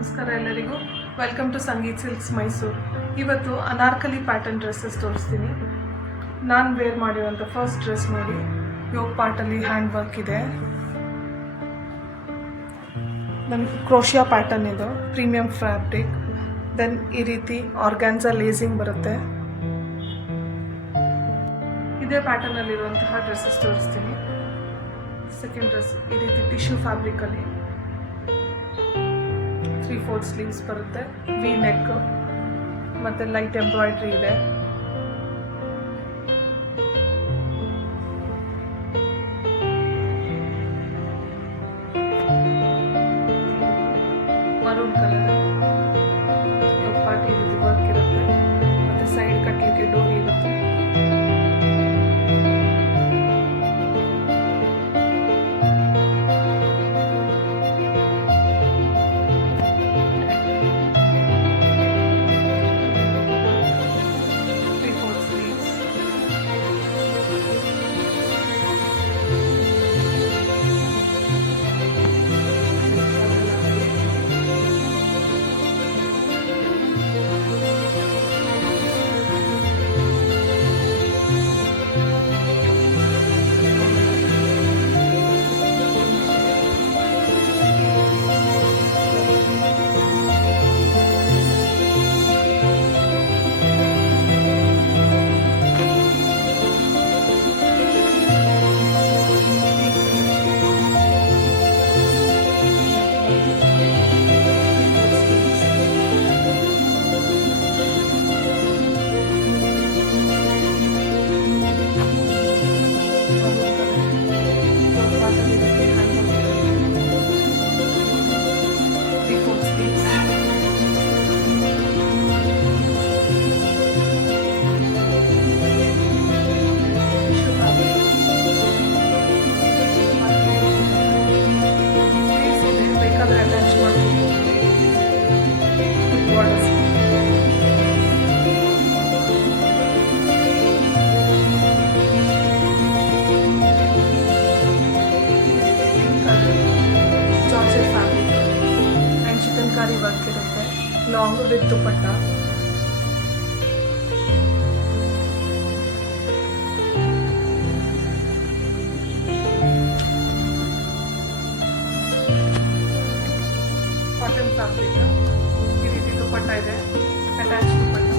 ನಮಸ್ಕಾರ ಎಲ್ಲರಿಗೂ. Welcome to Sangeeth silks Mysuru. ಇವತ್ತು ಅನಾರ್ಕಲಿ ಪ್ಯಾಟರ್ನ್ ಡ್ರೆಸ್ಸಸ್ ತೋರಿಸ್ತೀನಿ. ನಾನು ವೇರ್ ಮಾಡಿರುವಂಥ ಫಸ್ಟ್ ಡ್ರೆಸ್ ನೋಡಿ, ಯೋಗ್ ಪಾರ್ಟಲ್ಲಿ ಹ್ಯಾಂಡ್ ವರ್ಕ್ ಇದೆ. ನನ್ನ ಕ್ರೋಶಿಯಾ ಪ್ಯಾಟರ್ನ್ ಇದು, ಪ್ರೀಮಿಯಂ ಫ್ಯಾಬ್ರಿಕ್. ದೆನ್ ಈ ರೀತಿ ಆರ್ಗ್ಯಾನ್ಸಾ ಲೇಸಿಂಗ್ ಬರುತ್ತೆ. ಇದೇ ಪ್ಯಾಟರ್ನಲ್ಲಿರುವಂತಹ ಡ್ರೆಸ್ಸಸ್ ತೋರಿಸ್ತೀನಿ. ಸೆಕೆಂಡ್ ಡ್ರೆಸ್ ಈ ರೀತಿ ಟಿಶ್ಯೂ ಫ್ಯಾಬ್ರಿಕಲ್ಲಿ 3/4 ಸ್ಲೀವ್ಸ್ ಬರುತ್ತೆ, ವಿ ನೆಕ್ ಮತ್ತು ಲೈಟ್ ಎಂಬ್ರಾಯ್ಡ್ರಿ ಇದೆ. ಮರೂನ್ ಕಲರ್ ಪಾರ್ಟಿ ರೀತಿ ವರ್ಕ್ ಇರುತ್ತೆ ಮತ್ತು ಸೈಡ್ ಕಟ್ಟಲಿಕ್ಕೆ ಡೋರಿ ಇರುತ್ತೆ. ವರ್ಕ್ ಇರುತ್ತೆ, long with dupatta. Cotton fabric, ಈ ರೀತಿ ದುಪಟ್ಟ ಇದೆ, ಅಟ್ಯಾಚ್ ದುಪಟ್ಟ.